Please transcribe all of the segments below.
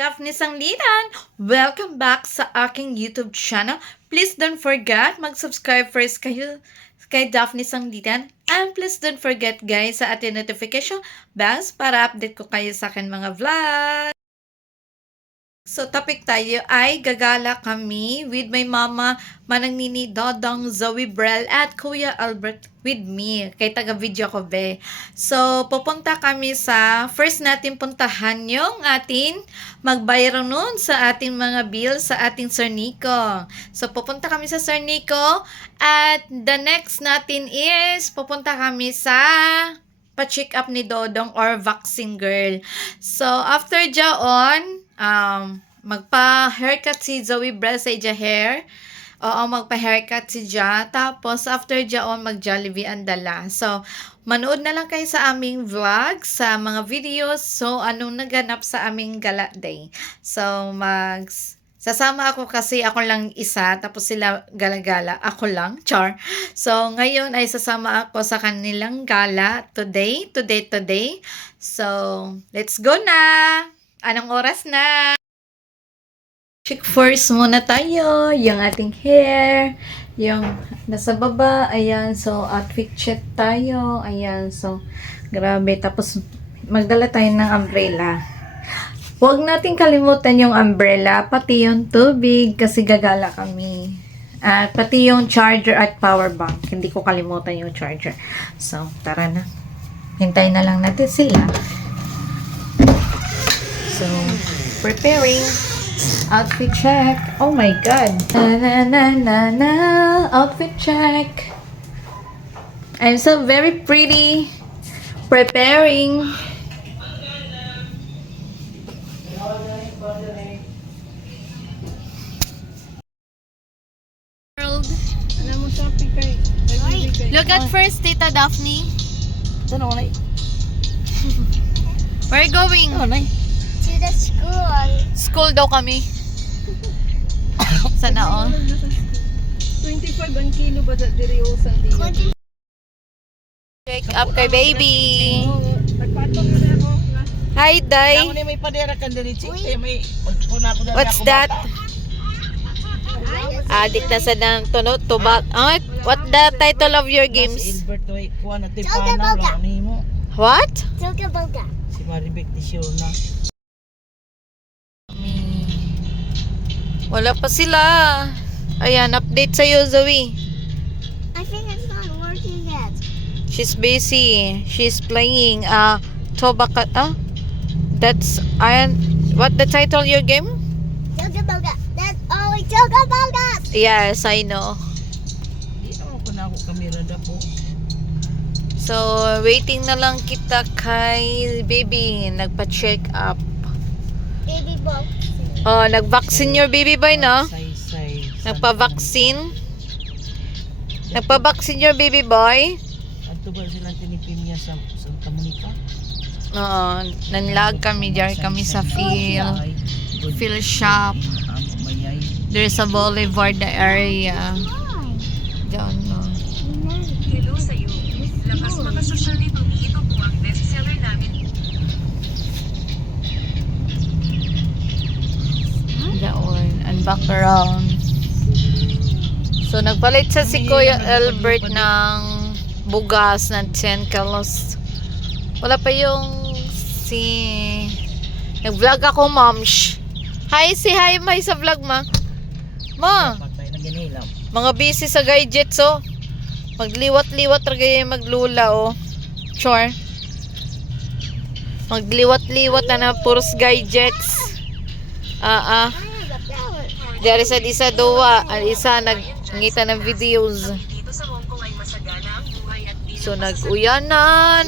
Daphne Sanglitan! Welcome back sa aking YouTube channel. Please don't forget mag-subscribe first kayo kay Daphne Sanglitan. And please don't forget guys sa ating notification bells para update ko kayo sa akin mga vlog. So, topic tayo ay gagala kami with my mama, Manang Nini, Dodong, Zoe Brel, at Kuya Albert with me. Kay taga-video ko, be. So, pupunta kami sa, first natin puntahan yung atin magbayro nun sa ating mga bill sa ating Sir Nico. So, pupunta kami sa Sir Nico, at the next natin is, pupunta kami sa pa-check up ni Dodong or vaccine girl. So, after dyan, magpa-haircut si Zoe Brel sa ija hair. Oo, magpa-haircut si Ja. Tapos, after dyan, mag-Jollibee ang dala. So, manood na lang kayo sa aming vlog, sa mga videos. So, anong naganap sa aming gala day. So, sasama ako kasi ako lang isa, tapos sila gala-gala. Ako lang, char. So, ngayon ay sasama ako sa kanilang gala today. So, let's go na! Anong oras na? Check first muna tayo. Yung ating hair. Yung nasa baba. Ayan. So, outfit check tayo. Ayan. So, grabe. Tapos, magdala tayo ng umbrella. Huwag natin kalimutan yung umbrella. Pati yung tubig. Kasi gagala kami. At pati yung charger at power bank. Hindi ko kalimutan yung charger. So, tara na. Hintayin na lang natin sila. So, preparing. Outfit check. Oh my God. Na. Outfit check. I'm so very pretty. Preparing. Look at first, Tita Daphne. Where are you going? To the school. School daw kami. Sana all. 25 ang kilo ba diri o sa diyan? Check up kay baby. Nagpatong na ako. Hi, Day. Ako ni may padera kan diri chick may pagpuna ko dali What's ako that? bata. Adik na sa nang tunod tubak. What the title of your games? Si Albert toy kuan at pana ra nimo. What? Toga boga. Si Maribek tisyo na. Wala pa sila. Ayan, update sa'yo, Zoe. I think it's not working yet. She's busy. She's playing Tobacco. That's what the title of your game? Toga boga. That's only toga boga. Yes, I know. Di naman ko na ako kamera da po. So, waiting na lang kita kay baby. Nagpa-check up. Baby box. Oh, nag-vaccine your baby boy, no? Say. Nagpa-vaccine. Nagpa-vaccine your baby boy. Adto ba sila tinipin niya sa Santa Monica? Oo, nanlag kami diyan kami sa Phil shop. There's a boulevard na area. Diyan, no. Hello sa iyo. Lakas makasosyal nito. Ito po ang bestseller namin. Diyan, and back around. So, nagpalit sa si Kuya Albert ng bugas ng 10 kilos. Wala pa yung nag-vlog ako, moms. Hi, say hi, may sa vlog, ma. Ma, Patay na ginilam. mga busy sa gadgets, oh. Magliwat-liwat ragay maglula, oh. Sure. Magliwat-liwat na puros gadgets. Dari sa isa duwa, ang isa nagngita ng videos. Dito sa Hong Kong ay masagana ang buhay at So nag-uya na.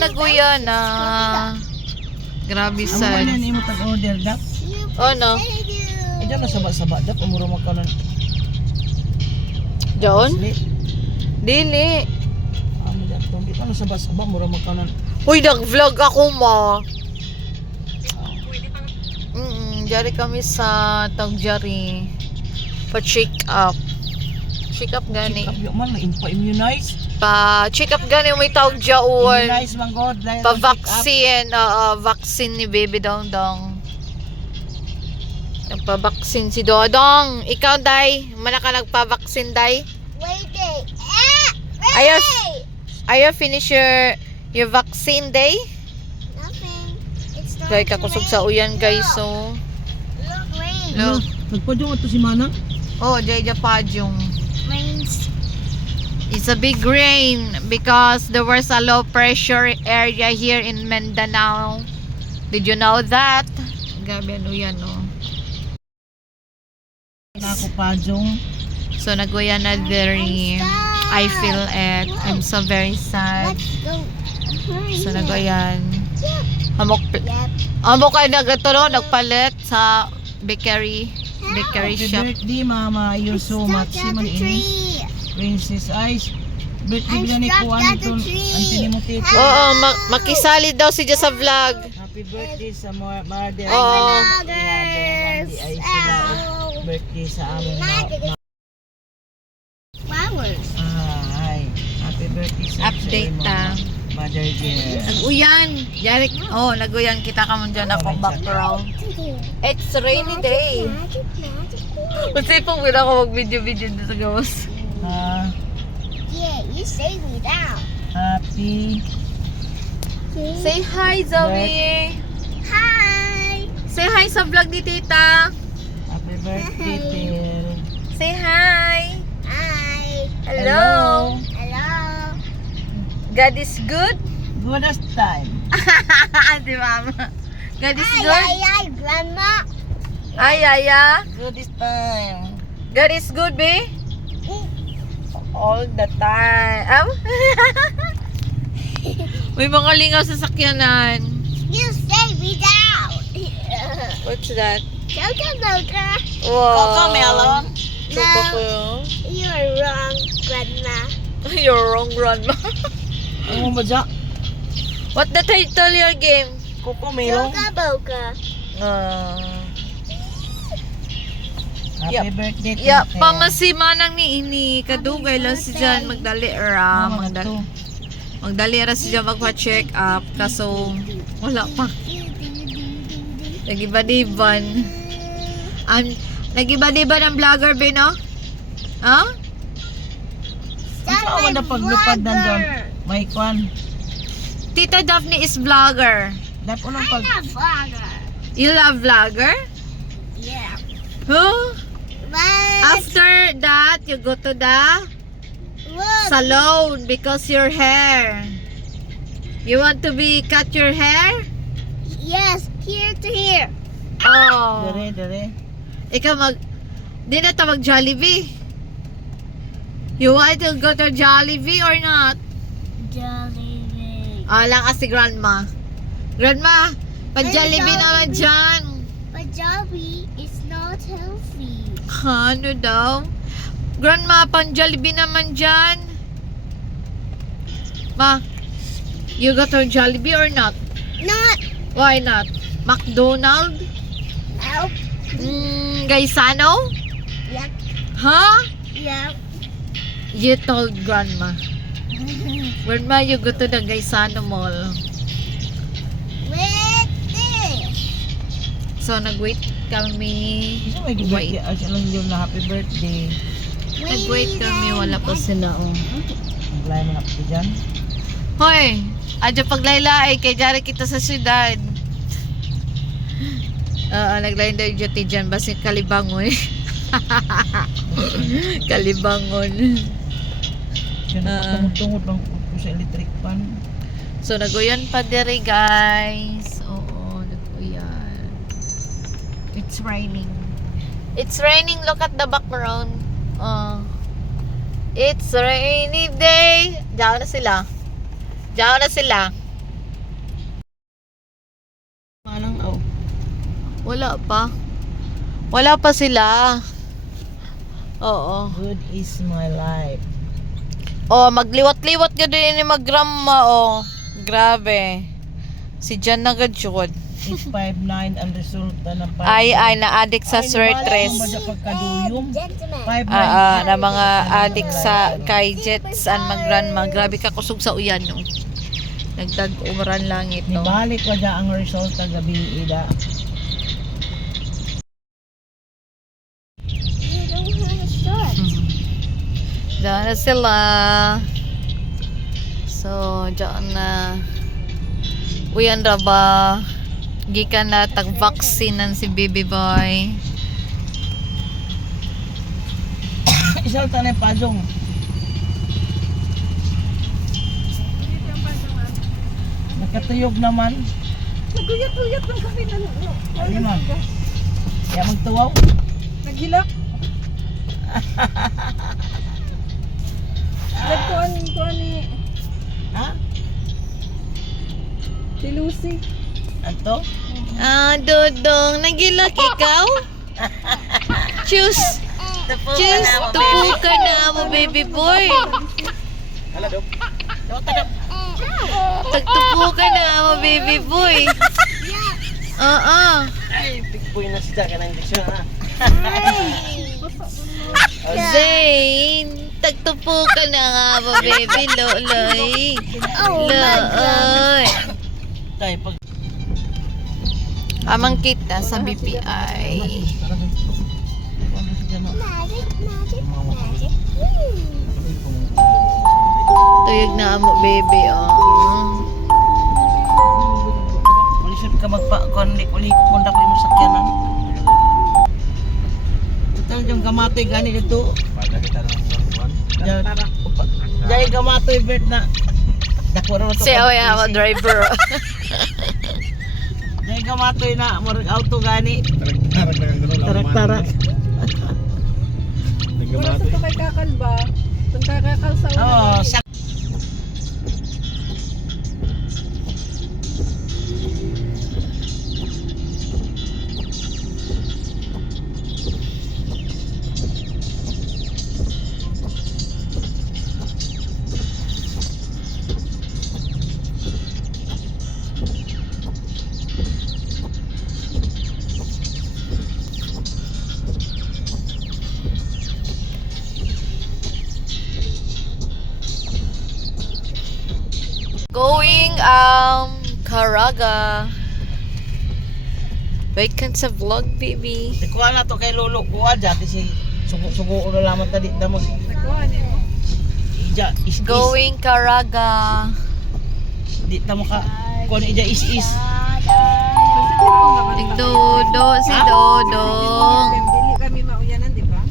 Grabe Amo sad. na nimo tag-order dap. Oh no. Aja na saba-saba dap umuro mo kanon. Doon? Dili. Amo dap tong di pa na saba-saba mura mo kanon. Uy, nag-vlog ako, ma. pwede pang Diyan kami sa Tagjari. Pa-check up. Check up gani. Check up yo man immunize. Pa-check up gani may tawag dyan. Immunize man god. Pa-vaccine. Vaccine ni Baby Dong Dong. Nagpabaksin si Dodong. Ikaw, Day. Mana ka nagpabaksin, Day? Waiting. Ayos. Are you finish your vaccine, Day? Nothing. It's not Kaya kakusog sa uyan, guys. So, Look, rain. Look. Nagpadyo ito si Manang. oh, Jaya Pajong. Rains. It's a big rain because there was a low pressure area here in Mindanao. Did you know that? Gabi ano yan, oh. Ako Pajong. So, naguyan na very, I feel it. I'm so very sad. Let's go. So, naguyan. Hamok, Yep. hamok ay nagatulo, nagpalit sa bakery Happy shop. birthday, Mama. You're so much. Si Stuck at man the ini. tree. Princess Ice. Birthday I'm bila ni stuck Kuan at the ito. tree. Antini mo tito. Oo, makisali daw siya sa vlog. Happy birthday sa Mother. Oo. Mothers. Ay sila. Ow. Birthday sa aming Flowers. Ay. Happy birthday sa Update sa'yo, ta. Mother dear. Nag-uyan. Yari, oh, nag-uyan kita ka man dyan akong background. It's rainy day. Magic, magic. Kasi pong wala ko mag-video-video dito sa gawas. Yeah, you save me down. Happy Say hi, Zoe. Hi. Say hi sa vlog ni Tita. Happy birthday, dear. Say hi. Hi. Hello. Hello. God is good. Good as time. Di mama. God is Ay, good. ay, ay, grandma. Ay, ay, ay. Good as time. God is good, be? All the time. May mga lingaw sa sakyanan. You save me down. What's that? Choco-mocha. Wow. Cocomelon. Choco. You're wrong, grandma. You're wrong, grandma. Ano mo dyan? What the title your game? Cocomelon. Choco-mocha. Happy birthday, Ya, Tete. pamasimanang ni ini. Kadugay lang si Jan magdali ra. Mama, to. Magdali ra si Jan magpa-check up. Kaso, wala pa. Nagiba-diban. Nagiba-diban ang vlogger, be, no? Ha? Ano man na paglupad na dyan? May kwan. Tita Daphne is vlogger. Dapat unang pag... Vlogger. You love vlogger? Yeah. Huh? But After that, you go to the look. salon because your hair. You want to be cut your hair? Yes, here to here. Oh. Dire. Ikaw di na ta mag Jollibee. You want to go to Jollibee or not? Jollibee. Lang si grandma. Grandma, pag Ay, Jollibee naman Jollibee. dyan. But Jollibee is not healthy. Ano daw? Grandma, pang Jollibee naman dyan. Ma, you go to Jollibee or not? Not. Why not? McDonald? Nope. Gaisano? Yep. Huh? Yep. You told grandma. Grandma, you go to the Gaisano Mall. With this. So, nag-wait kami. Isa may birthday. Ay, siya lang yun na happy birthday. Nag-wait kami, wala pa sila, oh. Naglaya mo na po dyan. Hoy, adyo paglaylay, kay jari kita sa syudad. Naglayin daw yung duty dyan, basta kalibangon. Kalibangon. Diyan tungod lang po sa electric pan. So, naguyan pa diri, guys. Oo, naguyan. It's raining. It's raining. Look at the background. It's rainy day. Diyan na sila. Diyan na sila. Manang aw. Wala pa. Wala pa sila. Oo. Good is my life. Oh, magliwat-liwat ka din ni mag-grandma, oh. Grabe. Si Jan na gadyod. 859 ang resulta ng Ay, na-addict sa sweatres. pagkaduyong. Gentleman. Na mga addict sa kay Jets and mag-grandma. Grabe ka kusog sa uyan, no. Nagdag-umuran langit, no. Nibalik pa dyan ang resulta gabi ida. Diyan na sila. So, diyan na. Uyan ra ba? Gikan na tag-vaksinan si baby boy. Isang tanay pajong. Nakatuyog naman. Naguyat-uyat lang kami na Ano man? Kaya magtuwaw. naghilak. Nagkuhan ni Ha? si Lucy. Anto? Ah, Dodong, nagilak ikaw? Choose. Choose. Tupo ka na mo, baby boy. Hala, Dok. Tadap. Tagtupo ka na mo, baby boy. Ay, big boy na siya ka na injection, ha? Zane, tagtupo ka na nga mo, baby. Loloy. Loloy. Tay, pag... Amang kita sa BPI. Magic, magic, magic. Tuyog na mo, baby, oh. Ulisod ka magpa-connect, uli ko kunda ko yung sakyanan. Total yung gamatoy gani dito. Jay gamatoy Bert na. Dako ro to. Si Awa ako, driver. Jay gamatoy na, murag auto gani. Tarak-tarak. Wala sa kay kakal ba? Kung kakakal sa Oh, sak. Going, Caraga. Vacant sa vlog, baby. Di ko na to kay lolo ko dati si sugo-sugo ulo lamang tadi damo. nagkuhan ni mo. Ija is Going, Caraga. Di tamo ka kon ija is. Dodo, si Dodong. Dili kami mauyanan, di ba?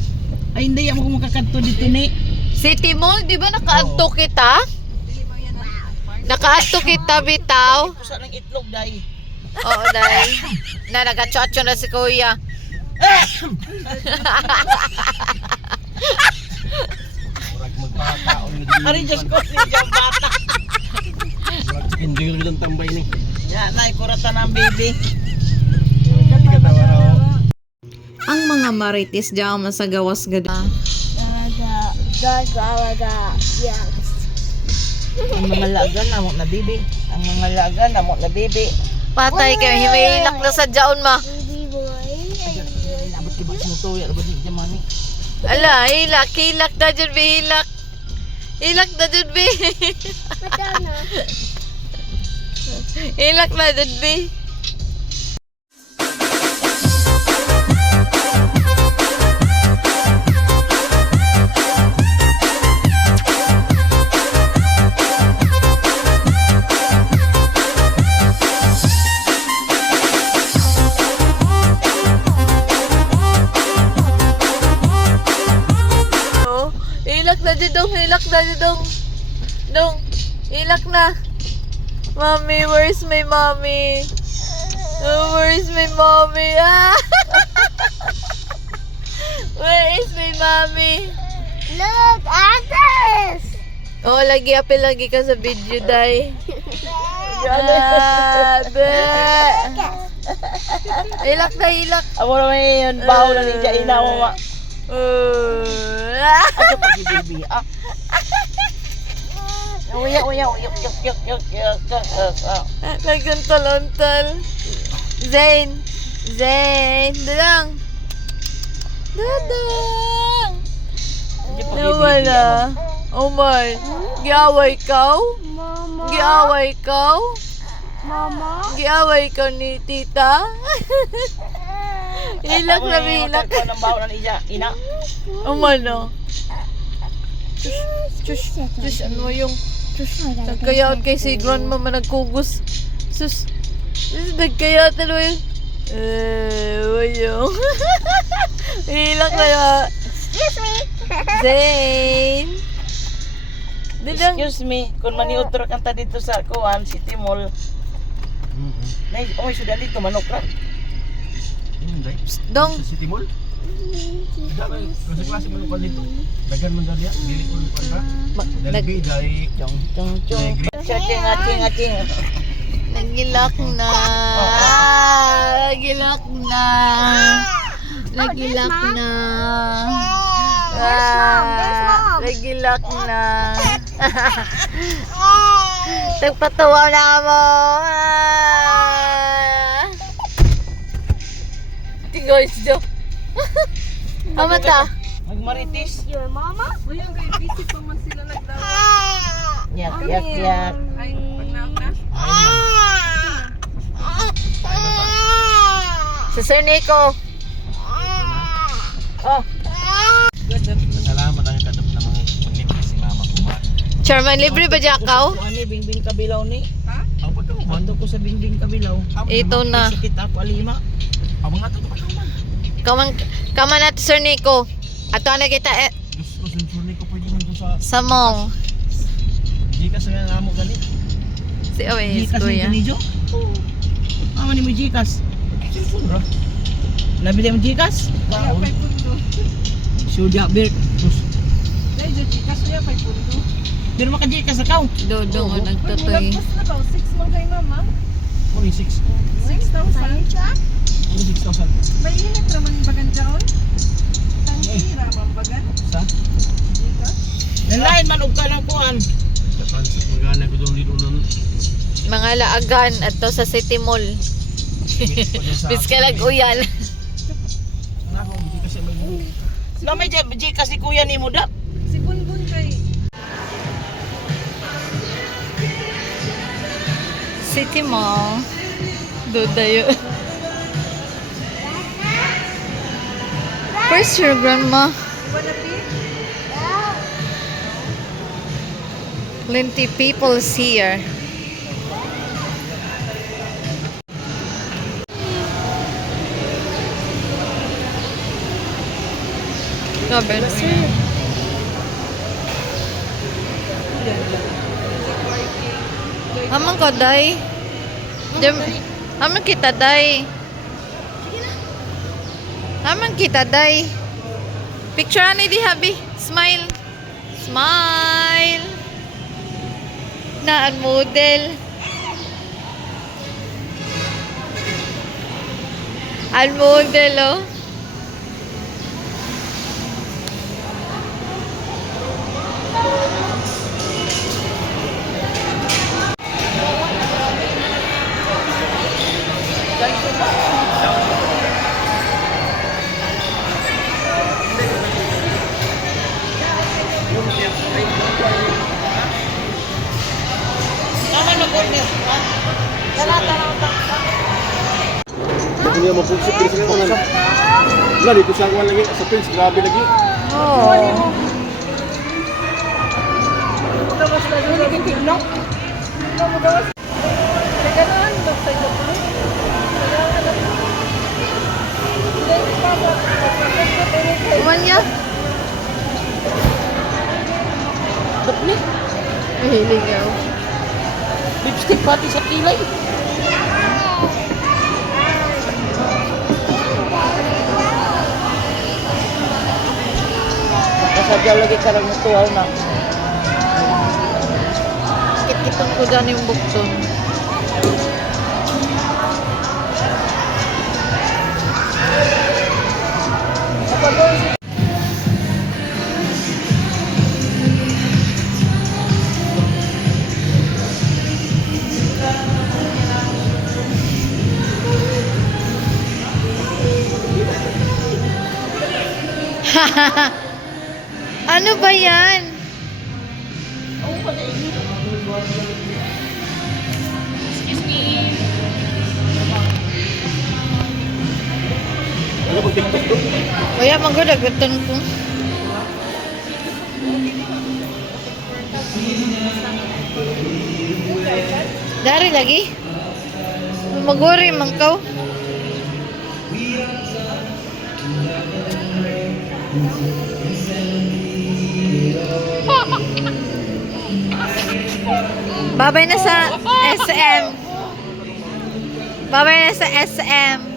Ay hindi ako makakanto dito ni. Si Timon, di ba nakaadto kita? Dili mauyanan. Nakaadto kita, bitaw. Pusa ng itlog dai. Oo, dahil. Na, nag-chacho na si Kuya. Ari just ko ni bata. Hindi ko lang tambay ni. Ya nay kurata ng baby. Ang mga marites diyan sa gawas gada. Gaga, yes. Ang mga laga na mo na baby. Ang mga laga na mo na baby. Patay kayo, himilak na sa jaon ma. Baby boy. Abot ki ba sa to ya abot di jamani. Ala, hilak na dyan, be, hilak. Hilak na dyan, be. Mata na. Hilak na dyan, be. Hilak na dyan, dong. Hilak na dyan, dong. Dong, hilak na. Mommy, where's my mommy? Oh, where's my mommy? Ah! Where is my mommy? Look at this. Oh, lagi apel lagi ka sa video, day. Grabe. Hilak na, hilak. Amo na may yun bawo na ni Jaina mo ma. Ato pa si baby. Ah. Uya. Nagsuntol-untol. Zane. Dadang. Nawala. Oh my. Giaway ka? Mama. Giaway ka? Mama. Giaway ka ni tita? Hilak na hilak. Ko nang bawo na ni Ina. Umano. Diyos, ano yung... Nagkayaan kay si grandmama nagkugos. Sus, nagkayaan ano yun? Wayong. Hilak na yun. Excuse me. Zane. Dilang. Excuse me, kung maniudro ka ta dito sa Kuan City Mall. Nay, oy sudah dito manok ra. Dong. Sa City Mall? Dami, kasi klase man ko dito. Dagan man dali, dili ko pa ba? Dalbi dai Chong. Aching. Nagilak na. Nagilak na. Nagilak na. Nagilak na. Nagpatawa na mo. Guys, Jo. Amata. Magmaritis. Your mama? O yan, kay busy pa man sila nagdawat. Yak. Ay, pag naog na. Si Sir Nico. Oh, Salamat ang kadap na mga pagligtas si mama ko. Chairman, libre ba Jakaw? Ani bingbing kabilaw ni. Ha? Aw pagka mo man. Mando ko sa bingbing kabilaw. Ito na. Sakit ako alima. Aw mga to pa man. Kaman natin Sir Nico. Ato na kita Gusto sensor ko pwede man to sa sa mall. Gikas nga amo gani. Si Owen, Jikas ni kuya. Kanijo? Oo. Amo ni mo Jikas. Sensor ra. Nabili mo Jikas? Kaya 5 pundo. Sudah bir. Dahil dyan, Gcash niya 5 pundo. Bir maka Jikas akaw. Dodong o Pag nagtutoy. nilagpas na ba? 6 man kay mama. Only 6. 6,000. Only 6,000. May init naman bagan dyan. Tangkira man bagan. Sa? Gcash. Lain man og kanang kuan. Kapan sa pagana ko doon dito nun. Mga laagan ato sa City Mall. Piskalag uyan. Ako hindi kasi may Lamay Jikas si kuya ni mo da. Si Bunbun kay City Mall. Dodayo. Where's your grandma? Wanapi. Plenty people is here. Grabe na yan. Amang ka, day. Amang kita, day. Amang kita, day. Picture ani di, habi. Smile. Smile. Naan model. Al model, oh. Naman mag-order. Hindi mo po sa Prince ko lang. Wala dito sa kuan lagi sa Prince grabe lagi. Oh. Tapos na doon yung tignok. Naganoan ba sa iyo? Kumanya. Dapli. Mahilig ako. Lipstick pati sa kilay. Kasadya lagi karang mutual na. Kit-kitong ko dyan yung bukton. Ano ba yan? Ano ba TikTok to? Kaya magod agatan ko. Dari lagi? Mag-worry man ka. Babay na sa SM. Babay na sa SM.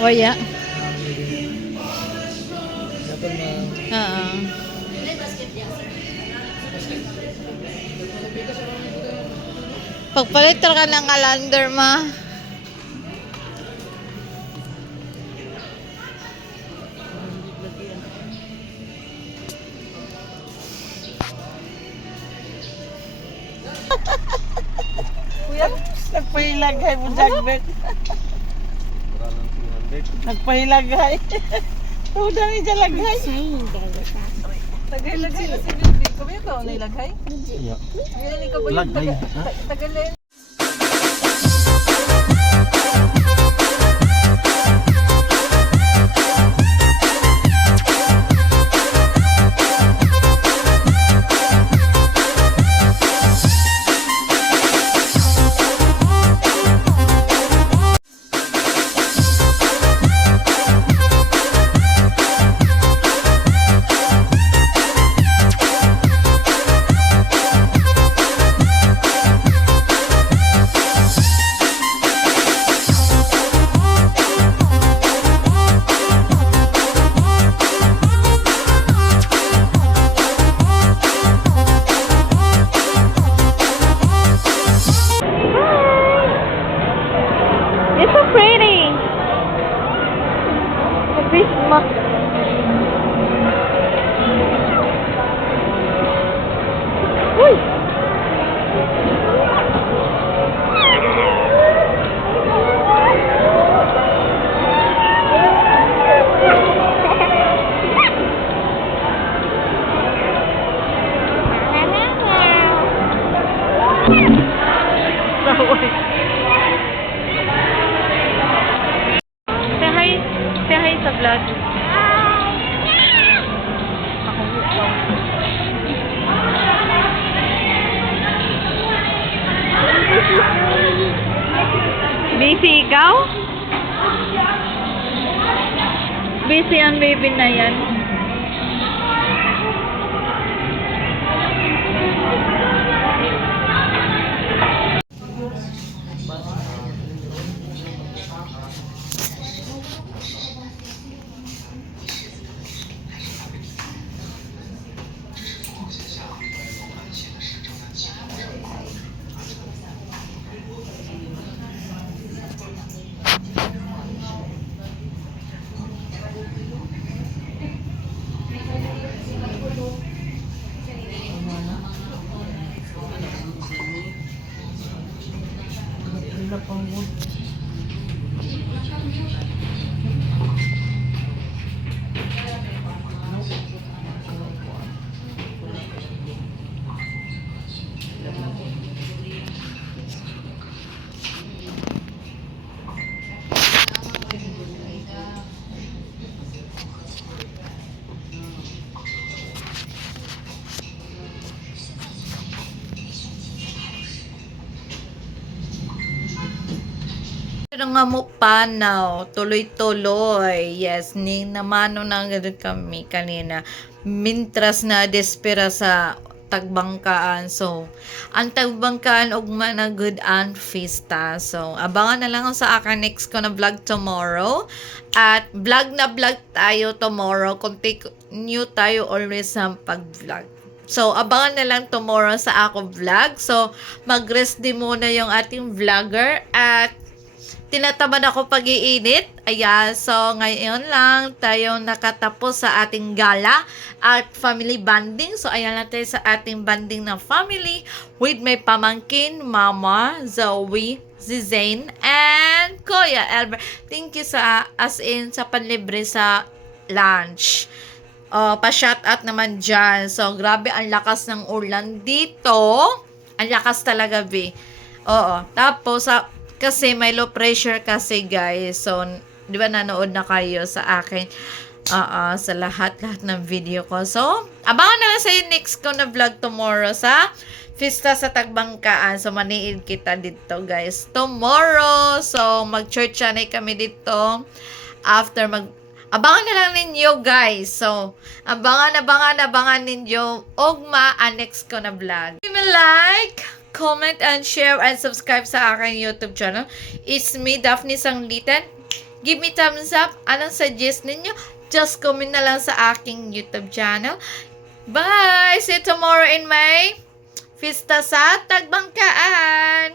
Oh ya. Pagpalit ka ng calendar ma. Nagpahilagay mo, Jagbert. Nagpahilagay. Tuda ni Jalagay. Tagalagay na si Bibi. Kami ito, nilagay? Iya. Ngayon ikaw ba yung Lagay, ha? tagalagay? It's so pretty. Christmas. Uy. Say hi sa vlog. Busy ikaw? Busy ang baby na yan. na nga mo panaw, tuloy-tuloy. Yes, ni namano na agad kami kanina. Mintras na despera sa tagbangkaan. So, ang tagbangkaan ugma na good and festa. So, abangan na lang sa akin next ko na vlog tomorrow. At vlog na vlog tayo tomorrow. Continue tayo always sa pag-vlog. So, abangan na lang tomorrow sa ako vlog. So, mag-rest din muna yung ating vlogger. At tinatamad ako pag-iinit. Ayan, so ngayon lang tayo nakatapos sa ating gala at family bonding. So, ayan lang tayo sa ating bonding ng family with my pamangkin, Mama, Zoe, Zizane, and Kuya Albert. Thank you sa, as in, sa panlibre sa lunch. Pa-shoutout naman dyan. So, grabe, ang lakas ng ulan dito. Ang lakas talaga, be. Oo. Tapos, kasi may low pressure kasi, guys. So, di ba nanood na kayo sa akin? Sa lahat ng video ko. So, abangan na lang sa next ko na vlog tomorrow sa Fiesta sa Tagbangkaan. So, maniid kita dito, guys. Tomorrow. So, mag-church na kami dito. After abangan na lang ninyo, guys. So, abangan ninyo. Ugma, next ko na vlog. Give me like, comment and share and subscribe sa aking YouTube channel. It's me, Daphne Sanglitan. Give me thumbs up. Anong suggest ninyo? Just comment na lang sa aking YouTube channel. Bye! See you tomorrow in my Fiesta sa Tagbangkaan.